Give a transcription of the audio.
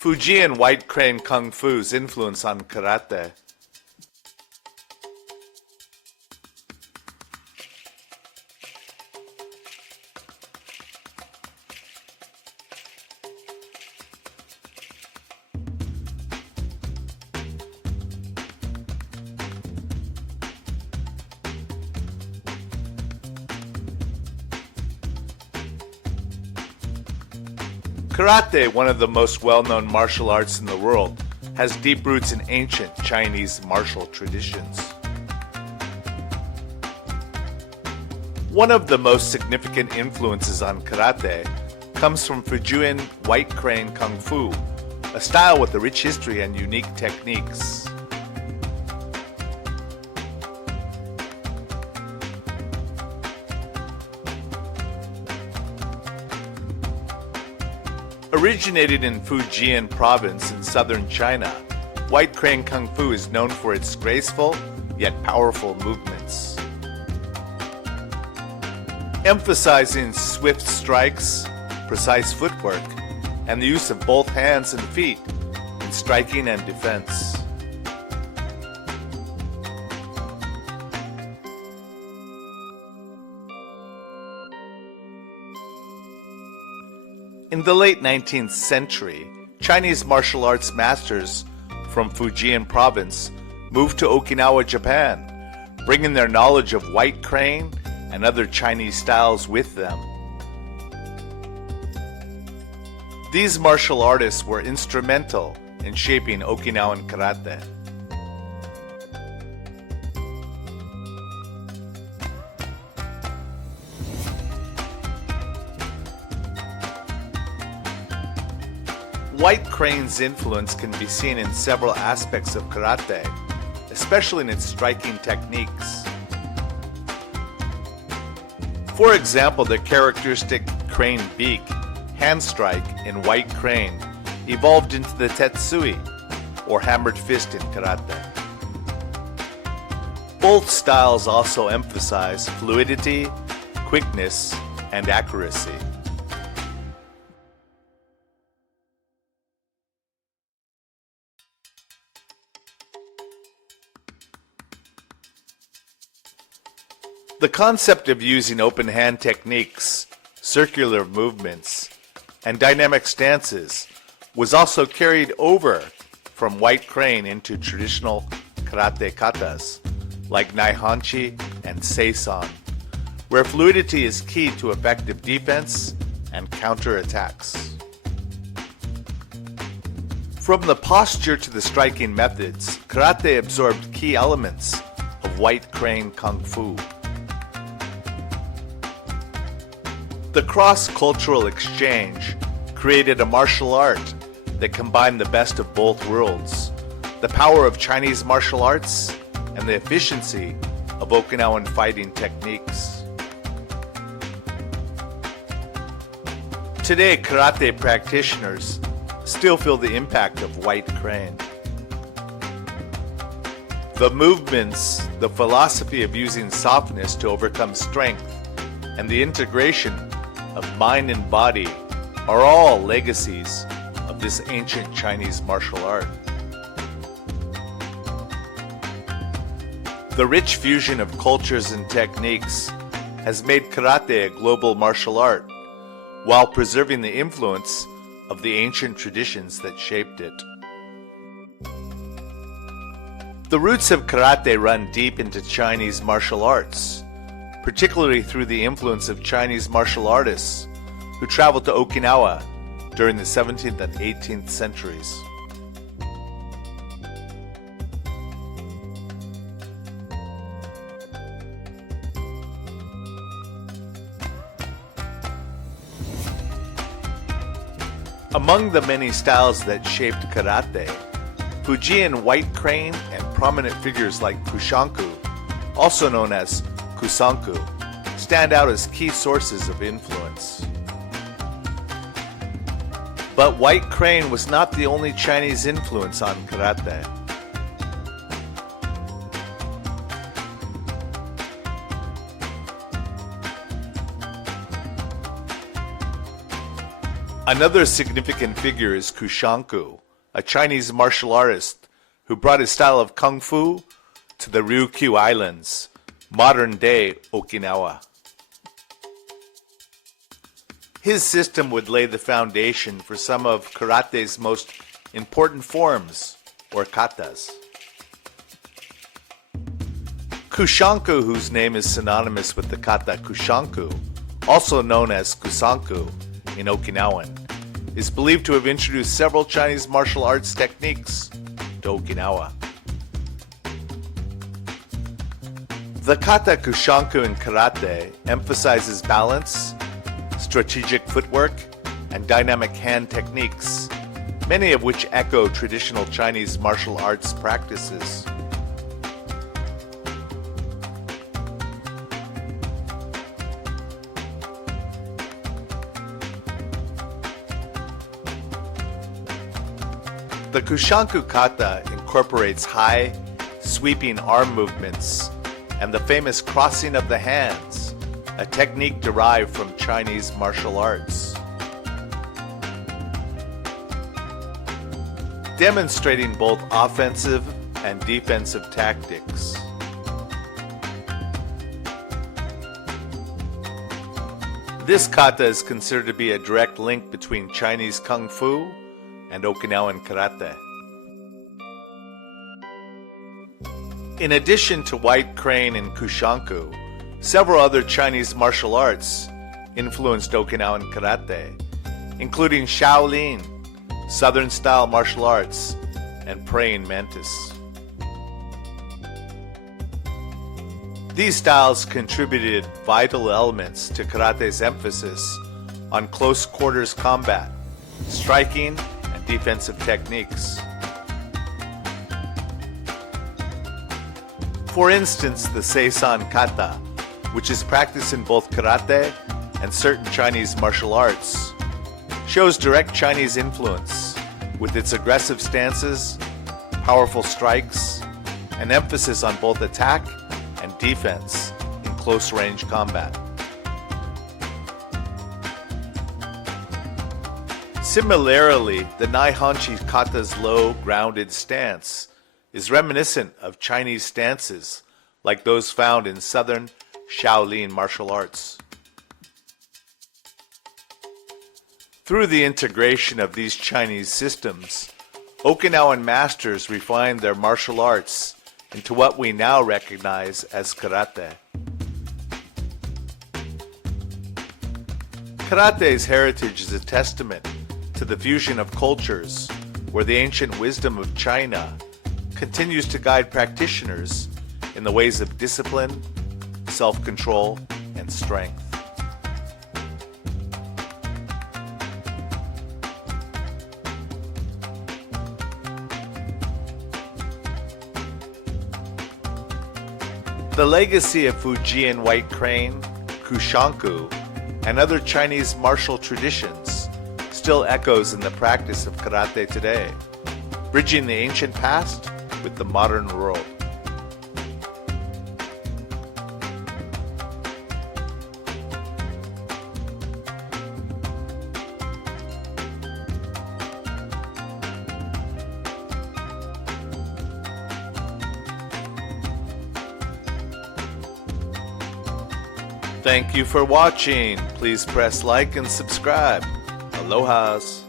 Fujian White Crane Kung Fu's influence on karate. Karate, one of the most well-known martial arts in the world, has deep roots in ancient Chinese martial traditions. One of the most significant influences on karate comes from Fujian White Crane Kung Fu, a style with a rich history and unique techniques. Originated in Fujian Province in southern China, White Crane Kung Fu is known for its graceful yet powerful movements. Emphasizing swift strikes, precise footwork, and the use of both hands and feet in striking and defense. In the late 19th century, Chinese martial arts masters from Fujian Province moved to Okinawa, Japan, bringing their knowledge of White Crane and other Chinese styles with them. These martial artists were instrumental in shaping Okinawan karate. White Crane's influence can be seen in several aspects of karate, especially in its striking techniques. For example, the characteristic crane beak, hand strike in White Crane, evolved into the tetsui, or hammered fist in karate. Both styles also emphasize fluidity, quickness, and accuracy. The concept of using open hand techniques, circular movements, and dynamic stances was also carried over from White Crane into traditional karate katas like Naihanchi and Seisan, where fluidity is key to effective defense and counterattacks. From the posture to the striking methods, karate absorbed key elements of White Crane Kung Fu. The cross-cultural exchange created a martial art that combined the best of both worlds, the power of Chinese martial arts and the efficiency of Okinawan fighting techniques. Today, karate practitioners still feel the impact of White Crane. The movements, the philosophy of using softness to overcome strength, and the integration of mind and body are all legacies of this ancient Chinese martial art. The rich fusion of cultures and techniques has made karate a global martial art, while preserving the influence of the ancient traditions that shaped it. The roots of karate run deep into Chinese martial arts, particularly through the influence of Chinese martial artists who traveled to Okinawa during the 17th and 18th centuries. Among the many styles that shaped karate, Fujian White Crane and prominent figures like Kushanku, also known as Kushanku, stand out as key sources of influence. But White Crane was not the only Chinese influence on karate. Another significant figure is Kushanku, a Chinese martial artist who brought his style of kung fu to the Ryukyu Islands, modern-day Okinawa. His system would lay the foundation for some of karate's most important forms, or katas. Kushanku, whose name is synonymous with the kata Kushanku, also known as Kushanku in Okinawan, is believed to have introduced several Chinese martial arts techniques to Okinawa. The kata Kushanku in karate emphasizes balance, strategic footwork, and dynamic hand techniques, many of which echo traditional Chinese martial arts practices. The Kushanku kata incorporates high, sweeping arm movements and the famous crossing of the hands, a technique derived from Chinese martial arts. Demonstrating both offensive and defensive tactics. This kata is considered to be a direct link between Chinese kung fu and Okinawan karate. In addition to White Crane and Kushanku, several other Chinese martial arts influenced Okinawan karate, including Shaolin, Southern-style martial arts, and praying mantis. These styles contributed vital elements to karate's emphasis on close quarters combat, striking, and defensive techniques. For instance, the Seisan kata, which is practiced in both karate and certain Chinese martial arts, shows direct Chinese influence with its aggressive stances, powerful strikes, and emphasis on both attack and defense in close-range combat. Similarly, the Nai-hanchi kata's low, grounded stance is reminiscent of Chinese stances like those found in Southern Shaolin martial arts. Through the integration of these Chinese systems, Okinawan masters refined their martial arts into what we now recognize as karate. Karate's heritage is a testament to the fusion of cultures where the ancient wisdom of China continues to guide practitioners in the ways of discipline, self-control, and strength. The legacy of Fujian White Crane, Kushanku, and other Chinese martial traditions still echoes in the practice of karate today, bridging the ancient past with the modern world. Thank you for watching. Please press like and subscribe. Alohas.